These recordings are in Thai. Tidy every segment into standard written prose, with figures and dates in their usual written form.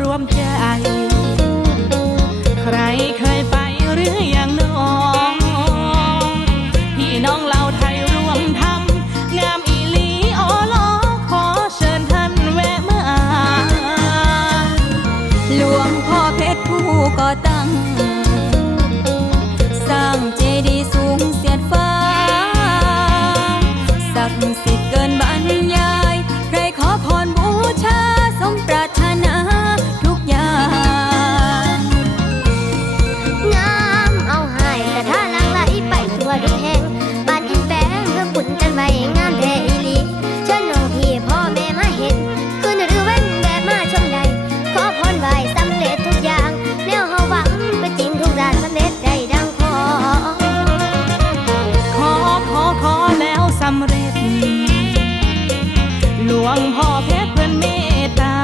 รวมใจใครเคยไปหรือยังน้องพี่น้องเราไทยรวมทำงามอีหลีโอโลขอเชิญท่านแวะมาหลวงพ่อเพชรผู้ก่อตั้งสร้างเจดีย์สูงเสียดฟ้าศักดิ์สิทธิ์เกินบรรยายใครขอพรบูชาสมปรารถนาทุกอย่างงามเอาหายแต่ถ้าหลังไหลไปทั่วทุกแห่งบ้านอินแปงเพื่อขุนกันไว้งามแท้อีหลีเชิญน้องพี่พ่อแม่มาเห็นคืนหรือเว้นแบบมาชมใดขอพรไหว้สำเร็จทุกอย่างแนวเฮาหวังเป็นจริงทุกด้านสำเร็จได้ดังขอแล้วสำเร็จหลวงพ่อเพชรเพิ่นเมตตา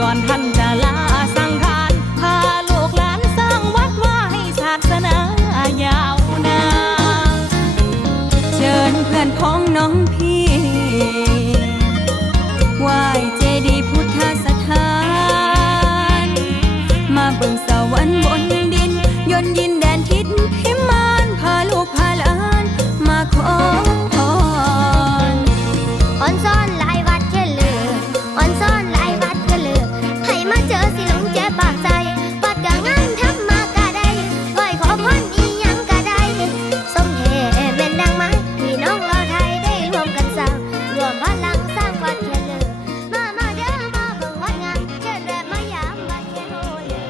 ก่อนท่านจะลาสังขารพาลูกหลานสร้างวัดว่าให้ศาสนายาวนานเชิญเพื่อนพ้องน้องพี่ไหว้เจดีย์พุทธสถานมาเบิ่งสวรรค์บนดินยนต์ยินแดนทิศพิมานพาลูกพาหลานมาขอพรอ่อนซ้อนหลายวัดแค่เลืออ่อนซ้อนหลายวัดก็เลือให้มาเจอสิหลงแจ๊ปากใจวัดกะงานทำมากะได้ไหวขอพรอีหยังกะได้สมเหตุเป็นดังไม้พี่น้องเราไทยได้รวมกันสร้างรวมพลังสร้างวัดแค่เลือมาเด้อมาเบิ่งวัดงามเชิญแวะมายามวัดแค่โหเลื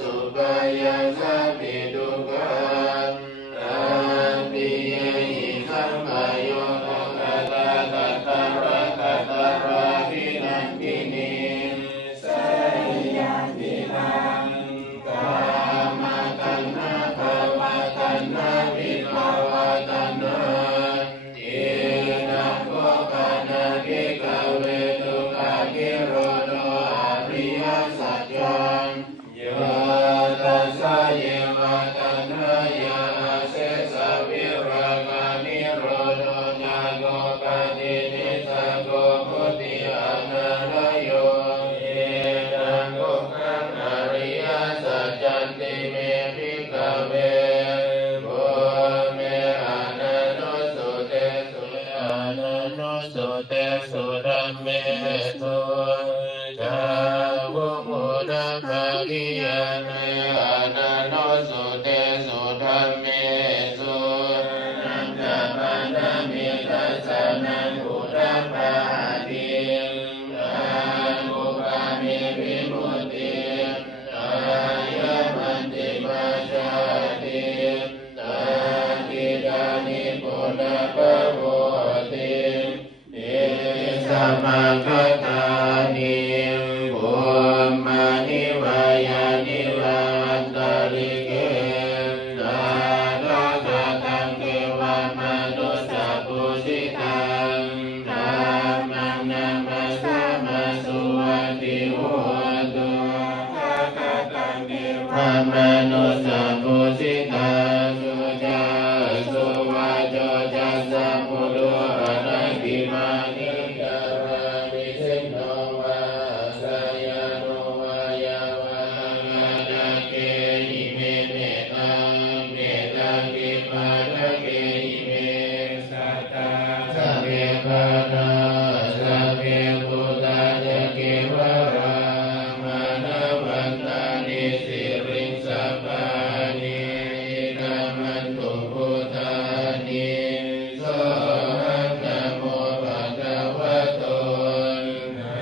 สุขายาสัพพิทุก จันติเมภิกขเวภูเมอานันโนสุเตสุอานันโนสุเตสุธัมเมสุจาวุมุตภะกิยาเมอานันโนสุเตสุธัมเมสุนัมจะปันนามิตัสสะนังอุตตปาติอุปามิวิมุตติอายะมันติปัจจาติอาทิดานิปุณภะโวติอิสัมมาคัตตานิภูมานิวายานิวันตาลิเกนาคาคาตังเกวามนุสสะปุสิตังธัมมังนามัสสะมาสุวัตติโหตุคาคาตังเกวามนุสสะปุสิตังสุจาสุวัจโจจัสสะมุโลอนันติมานิการามิสิโนวาสายโนวายาวะดาเกหิเมเมตังเมตังกิปะทะเกหิเมสัตตาสัพเพปะนาสัพเพพุทธาจะเกวะรามานะวันตานิสิริงสัพพานิกัมมันตุพุทธานิโสหังนะโมภะคะวะโตนะ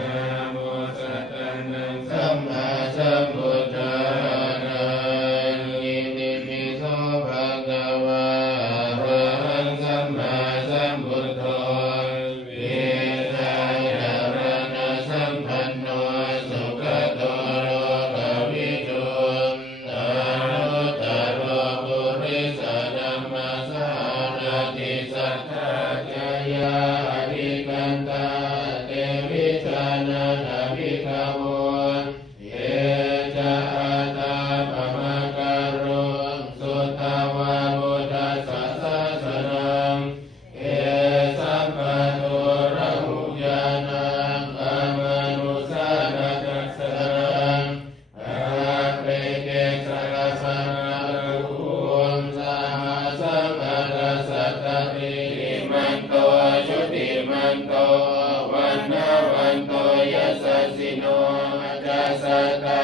โมสัตตานังสัมมาสัมพุทธานังอิติปิโสภะคะวะอะระหังสัมมาสัมพุทโธเวทายะระนะสัมปันโนสุขโตโลกวิทูอนุตตรปุริสธัมมัสสารติสัทธาจายาอภิกันตาเตวิชานันอภิกขโวเยจะอาตาปะมะการุงสุตตวามุตัสสะสะสะนังเอสัมปันโนระหุญานังอะมนุสานัสสะนังอาเปเกสะระสังอะคุมสามาสัมอะระสัตตติมันโตชุติมันโตวันนาวันโตยัสสะสิโนจัสสะตา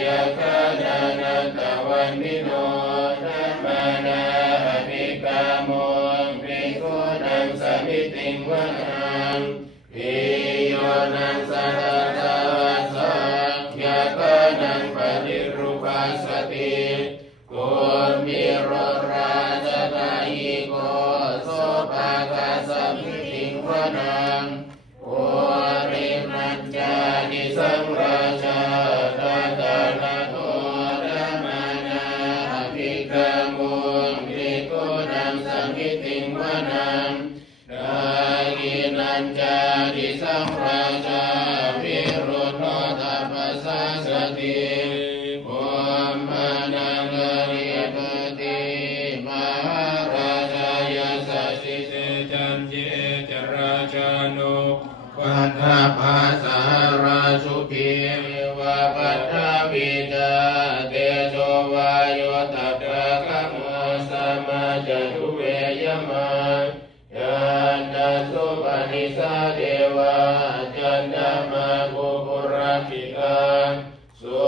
ยะคาดานันตวันนิโนธัมมานาอภิกาโมภิกขุนังสมิติงวนังปิโยนังสัทธาสังยะกานังปฏิรูปัสสติโกมิโรราชตายิโกโสภาคาสมิติงวนังโอริมัจจานิสังราชาตาตานาโตธัมมานาอภิกขโมภิกขุนังสมิติงวนังกายินันจานิสังราชาวิรุณโนทัปปะสสะติโอมมานังกริยปติมหาราชายาสัสสิเตจันเจจราชานุปัฏฐภาสาราชุพีวะปัฏฐวิจาเตโชวายุตัปปะคะโมสัมมาจัตุเวยมายันตสุปนิสาเดวะจันตมากุปุระกิกาสุ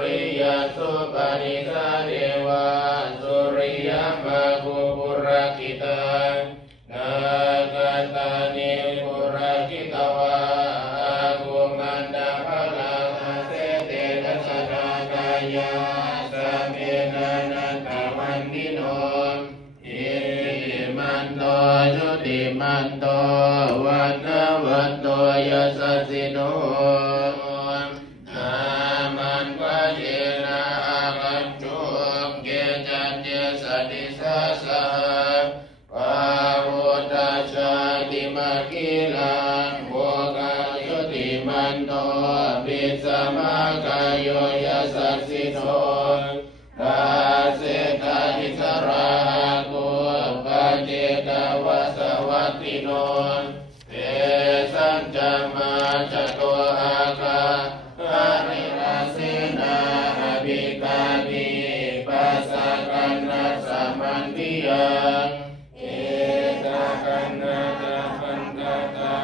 ริยสุปนิสาเดวะสุริยมากุปุระกิตานาคตานิปุระกิตวะกุมันดาภลาเสเตนะสตากายาสัมเมนานันตวันนิโนอิมันโตชุติมันโตวันนวันโตยัสสะสิโนนามันกวะเจนะอาคัจจุมเกจันเจสติสาสะปาวุตชาติมากิลังโภกายุติมันโตปิสมาคายโยยัสสะสิโนกาเสกานิสราโกปะเจตวะสวัตติโนเตสัญจมาจโตอาคาหาริราเสนาอภิ ภิกขานิปัสสะกันนัสสะมันติยังเอตากันนาตาปันตาตา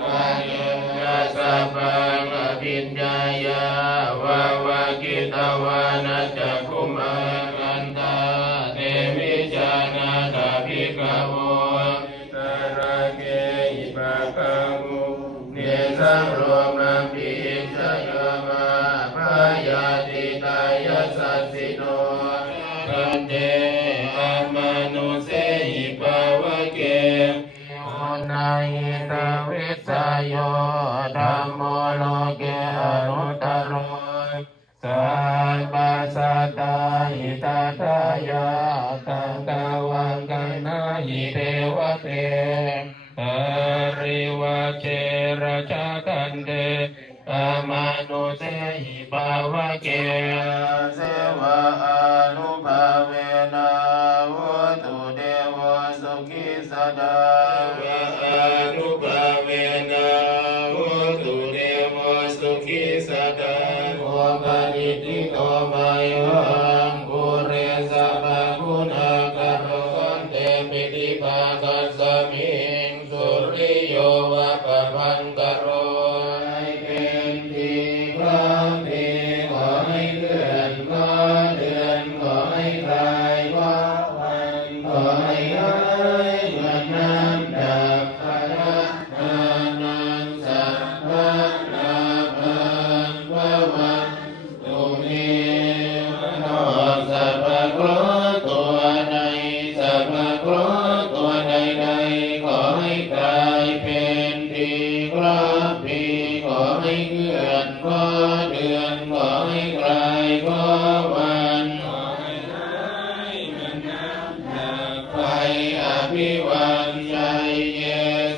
ลาเยนะสัพพังอภิญญายาวาวากิตาวานะจักขุมากันตาเตวิจานาตาภิกขโวตระเกหิปะคะมุเนสังโรมังปิชยมาพายาติตายาสัสสิโนกันเตอามานุเสหิปาวะเกโอนาหิตาวิสยโยธัมโมโลเกอนุตตโรสัพพะสัตตาหิตาทายาตังตาวังกันนาหิเทวะเตปริวะเจระชะกันเตอามานุเสหิปาวะเกเสวะอนุภาเวนะวุตุเดวะสุขิสดาอนุภาเวนะวุตุเดวะสุขิสดาโอปานิติโกมายังปุเรสัพพะคุณากะโรกันเตปิติภาคัสสมิงสุริโยวะปะพันกะโรให้เป็นทีพร้อมเพรียงขอให้เคลื่อนขอเดือนขอให้คลายขอวันขอให้หายเหมือนน้ำดับพระนานังสัพพะนาภังวะวันตุเมโนสัพพะโกตัวใดสัพพะโกตัวใดๆขอให้กลายเป็นทีครอบปีขอให้เคลื่อนขอเดือนขอให้คลายขอวันขอให้หายเหมือนน้ำดับไฟอภิวันชัยเย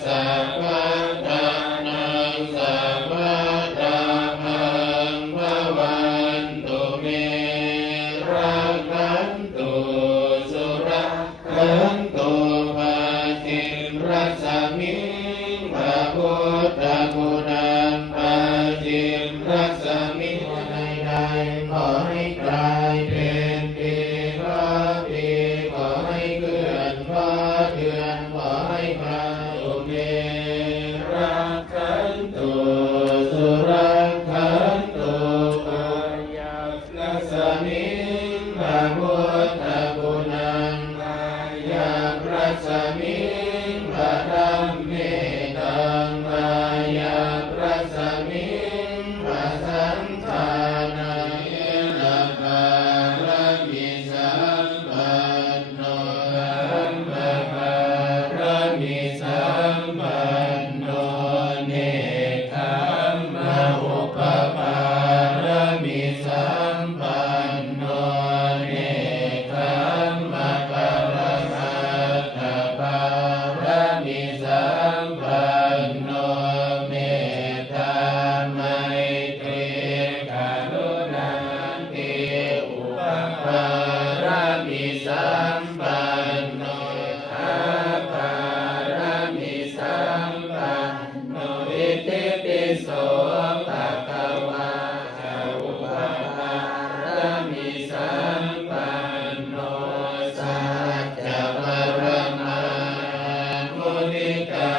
สัพพะทานังสัพพะทาพังภวันตุเมรักขันตุสุรักขันตุปาจินรัสสมิงพระพุทธคุณังปาจินรัสสมิงใดๆขอให้กลายเป็นปีขอปีขอให้เคลื่อนขอเดือนขอให้คลายตุเมรักขันตุสุรักขันตุปายัสรัสสมิงพระพุทธคุณังปายัสรัสสมิงพระธรรมเมตังปายัสรัสสมิงพระสังฆานังเยนะปาระมิสัมปันโนสัมปะปาระมิสัมปันโนเนกขัมมะอุปปาระมิสัมปันโนเนกขัมมะปะระมัตถปาระมิสัมปันโนเมตตาไมตรีกรุณาติอุปปาระมิสัมปันโนอาภาระมิสัมปันโนอิติปิโสภะคะวะจะอุปปาระมิสัมปันโนสัจจะปรมังมุนิตา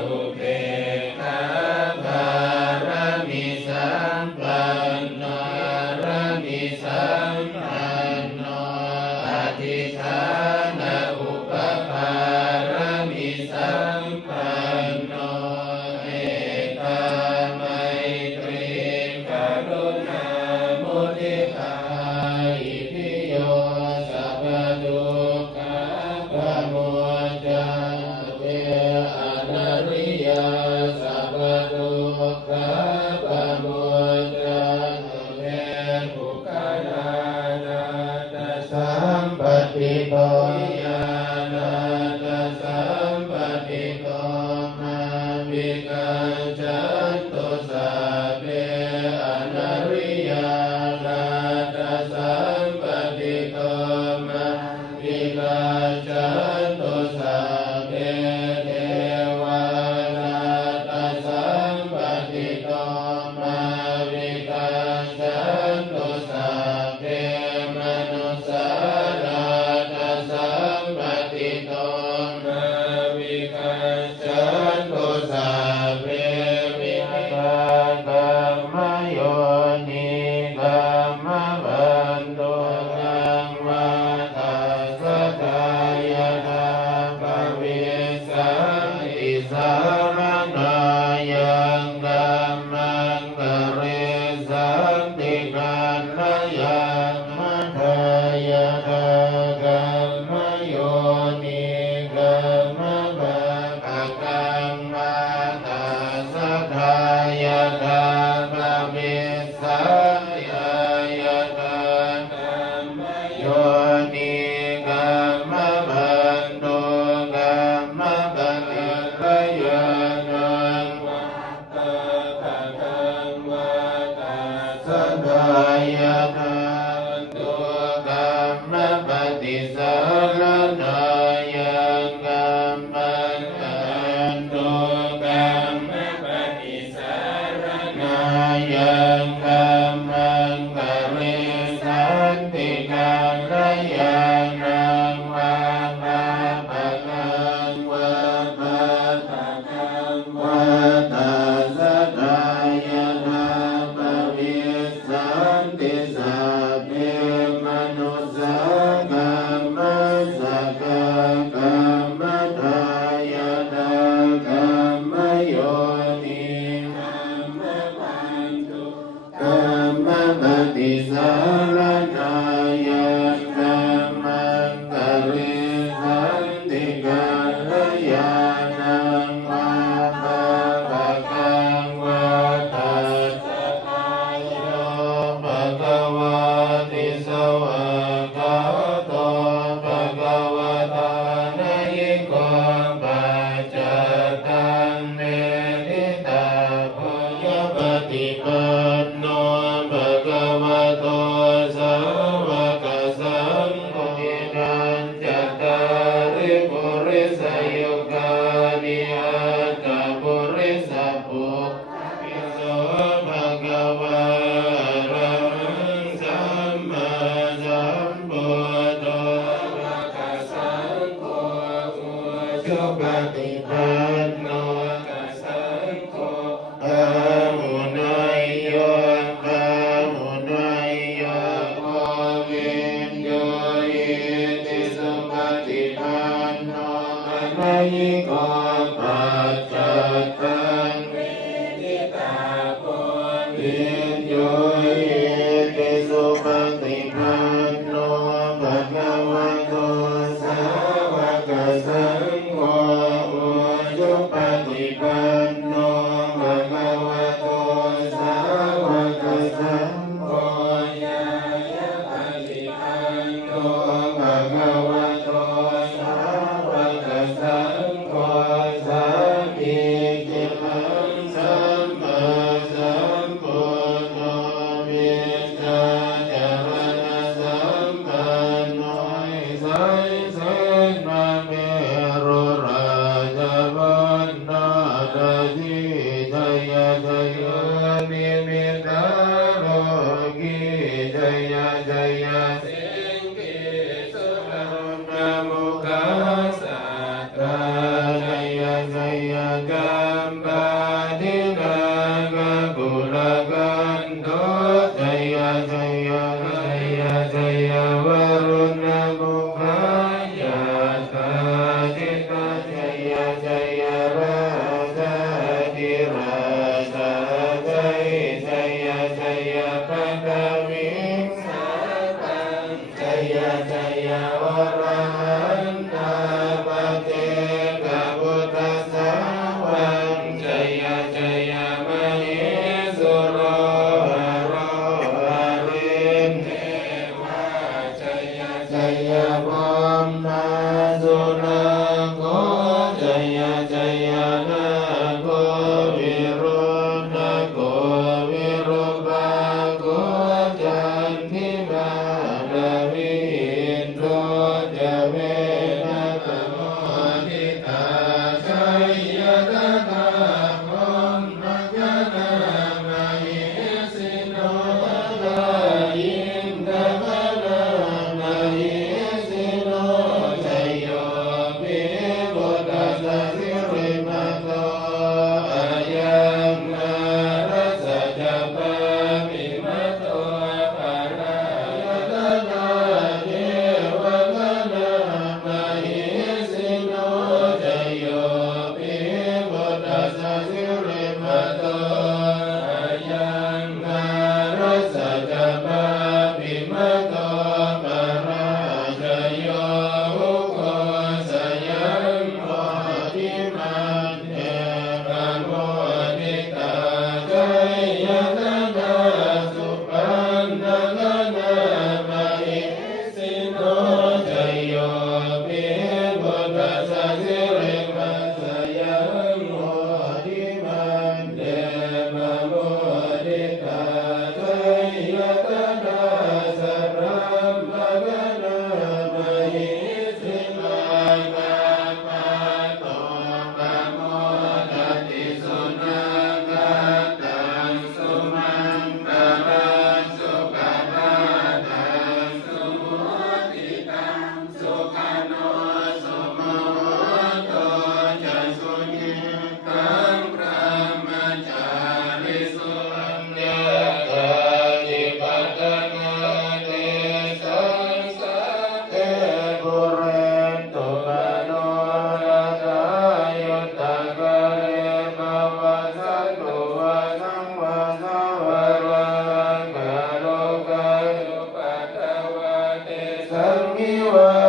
อุเบกขาภาระมิสัมปันโนระมิสัมปันโนอธิฐานะอุปปาระมิสัมปันโนเมตตาไมตรีกรุณามุทิตาอิทิโยสัพพทุกขาปโมจจเวอนาริยสัพพทุกขาปโมจจเวทุกขานานาตสัมปติโตยานาตสัมปติโตมาวิกัจจันตุสัพเพอนาริยานาตสัมปติโตมาวิกัจจันตุสัพเพเทวานาตสัมปติโตมาวิกัจจันตุสัพเพ โยนิกัมมะบันโตกัมมะปฏิระยานังวัตตะภะคะวะตาสัทธายานันตุกัมมะปฏิสารนายังกัมมันตันตุกัมมะปฏิสารนายังกัมมันกะเรสันติการยานังวะภะคะวะภะคะวะตาสัทธายานาปวิสันติสัพเพมนุสสะกัมมัสสะกัมมะทายานากัมมะโยนิกัมมะปันตุกัมมะปฏิสารนายังกัมมันกะเรสันติการยานังวะภะคะวะตาสัทธายโยภะคะวะติสวะกะโตภะคะวะตานะยิโกปัจจตังเมติตาภยปฏิปันโนภะคะวะโตสาวกสังโฆตินันจัตตาริปุริสยุคานิอัตตปุริสปุคคิโสภะคะวะอะระหังสัมมาสัมพุทโธภะคะสังโฆอุชุปฏิปันโนภะสังโฆอะหุนัยโยอะหุนัยโยโกวินโยอิติสุปฏิปันโนอะระยิโกปัจจตังเมติตาโกวินโยอิติสุปฏิปันโนภะคะวะโตสาวกสังโฆอุชุปฏิปันโนภะคะวะโตสาวกสังโฆญาญาปฏิปันโนภะคะวะโตสาวกสังโฆสามีจิมังสัมมาสัมพุทโธวิชชาจารณะสัมปันโนสัยเสนาเมรุราชวันนาตติจยจยนิมิตาโลกิจยจยสิงกิสุนันมุขัสสะตาจยจยกัมปะทินาคกุลกันโตจยจยจยวรุณมุขายาตาจิตจยจยราชาธิราชาจยจยปัตตวิงสาตังจยจยวรหันตาปเจกพุทธสาวังจยจยมหิสุโรหโรหรินเทวาจยจยพมมาสุนังโกจยจยนาโกวิรุณโกวิรุปาโกจันทิมานาวินโดจเวนะตโมทิตาชัยยะตถาคมมะกะนามหิสิโนทายินทะมะนามหิสิโนชัยโยภิพุทธัสสะสิริมโตอายังมารัสสะจัปปะมิมโตปะรายตถาเท วิวา